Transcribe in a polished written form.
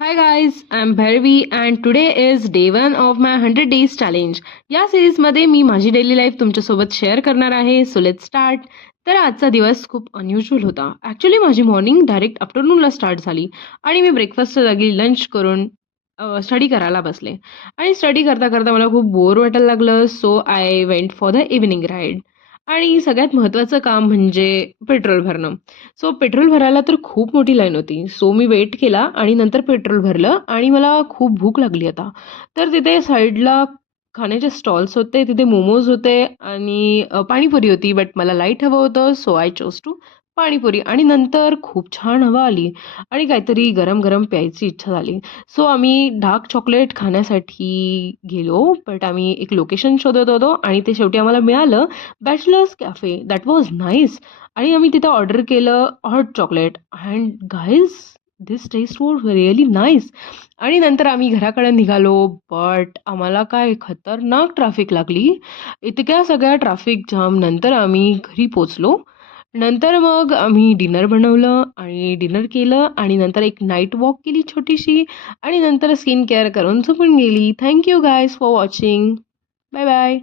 Hi guys, I'm Bharvi and today is day 1 of my 100 days challenge. या सिरीजमध्ये मी माझी daily life तुमच्यासोबत share करणार आहे. So let start. तर आजचा दिवस खूप अनयुज्युअल होता. ॲक्च्युली माझी मॉर्निंग डायरेक्ट आफ्टरनूनला स्टार्ट झाली आणि मी ब्रेकफास्टच्या जागी लंच करून स्टडी करायला बसले. आणि स्टडी करता करता मला खूप बोर वाटायला लागलं. So I went for the evening ride. आणि सगळ्यात महत्त्वाचं काम म्हणजे पेट्रोल भरणं. सो पेट्रोल भरायला तर खूप मोठी लाईन होती. सो मी वेट केला आणि नंतर पेट्रोल भरलं आणि मला खूप भूक लागली आता. तर तिथे साईडला खाण्याचे स्टॉल्स होते. तिथे मोमोज होते आणि पाणीपुरी होती. बट मला लाईट हवं होतं. So I chose to panipuri आणि नंतर खूप छान हवा आली आणि काहीतरी गरम-गरम प्यायची इच्छा झाली. सो आम्ही डार्क चॉकलेट खाण्यासाठी गेलो. बट आम्ही एक लोकेशन शोधत होतो आणि ते शेवटी आम्हाला मिळालं. Bachelors cafe. That was nice. आणि आम्ही तिथं ऑर्डर केलं hot chocolate and guys this taste was really nice. आणि नंतर आम्ही घराकडे निघालो. बट आम्हाला काय खतरनाक ट्रॅफिक लागली. इतक्या सगळ्या ट्रॅफिक जाम नंतर आम्ही घरी पोचलो. नंतर मग आम्ही डिनर बनवलं आणि डिनर केलं आणि नंतर एक नाईट वॉक केली छोटीशी आणि नंतर स्किन केअर करून झोपून गेली. Thank you guys for watching. Bye bye.